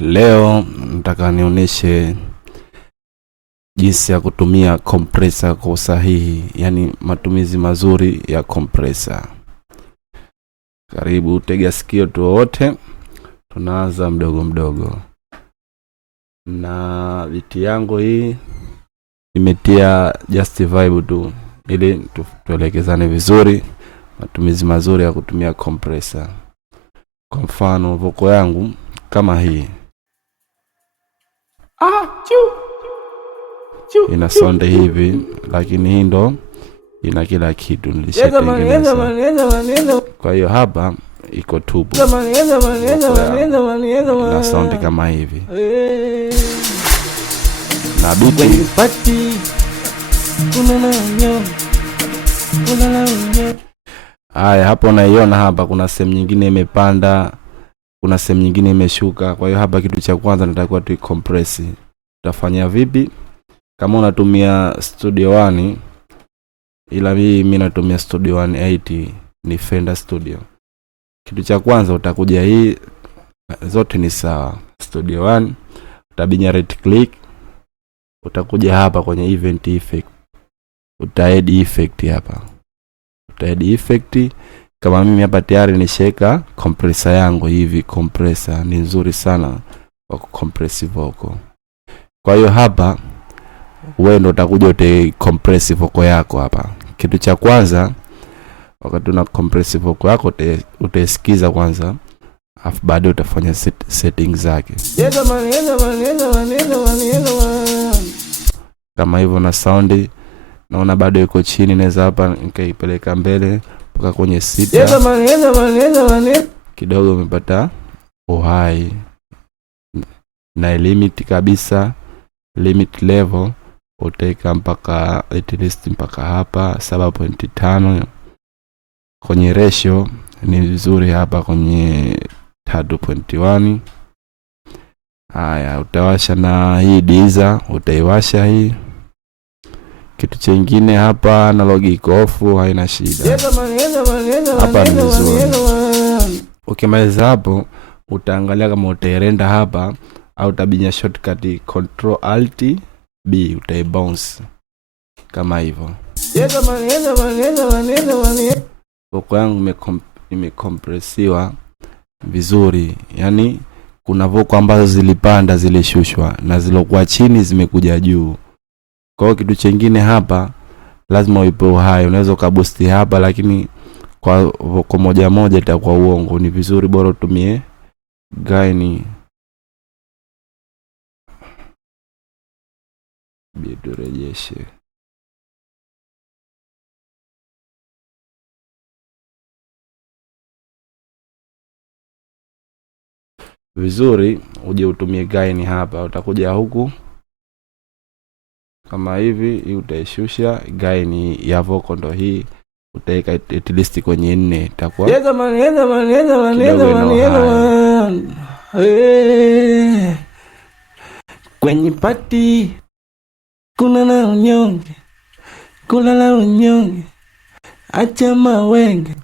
Leo nataka nionyeshe jinsi ya kutumia compressor kwa usahihi, yani matumizi mazuri ya compressor. Karibu, tega sikio tu wote. Tunaanza mdogo mdogo. Na viti yangu hii nimetia just vibe tu ili tuelekezane vizuri matumizi mazuri ya kutumia compressor. Kwa mfano voko yangu kama hii ina sound hivi, lakini hii ndo ina kila kitu nilishatengeneza. Kwa hiyo hapa iko tubu na sound kama hivi, na biti haya hapo naiona. Hapa kuna sehemu nyingine imepanda, kuna sehemu nyingine imeshuka. Kwa hiyo hapa kitu cha kwanza natakiwa tu compress. Utafanya vipi? Kama unatumia Studio One, ila mimi natumia Studio 180, ni Fender Studio. Kitu cha kwanza utakuja hii, zote ni sawa. Studio One utabinya right click, utakuja hapa kwenye event effect, add effect hapa. Add effect. Kama mimi hapa tayari nisheka compressor yangu hivi. Compressor ni nzuri sana kwa compress vocal. Kwa hiyo hapa wewe ndo utakuja compress vocal yako hapa. Kitu cha kwanza, wakati una compress vocal yako utaisikiza kwanza, afu baadaye utafanya settings zake kama hivyo. Na sound naona bado iko chini, naweza hapa nikaipeleka mbele mpaka kwenye sita kidogo, umepata uhai. Na limit kabisa, limit level utaweka mpaka at least mpaka hapa 7.5. Kwenye ratio ni vizuri hapa kwenye 3.1. Haya, utawasha na hii diza, utaiwasha hii. Kitu chengine hapa analog iko off, haina shida. Hapa ni vizuri. Ukimaliza hapo utaangalia kama utairenda hapa au utabinya shortcut Control Alt B, utaibounce kama hivyo. Voko yangu imekompresiwa vizuri, yani kuna voko ambazo zilipanda zilishushwa na zilokuwa chini zimekuja juu. Kwa hiyo kitu chengine hapa lazima uipe uhai. Unaweza ukaboost hapa, lakini kwa voko moja moja itakuwa uongo. Ni vizuri bora utumie gain. Turejeshe vizuri, uje utumie gain hapa. Utakuja huku kama hivi, hii utaishusha. Gain ya vocal ndo hii, utaweka at least kwenye 4, itakuwa kwenye party. Kuna na unyonge, acha mawenge.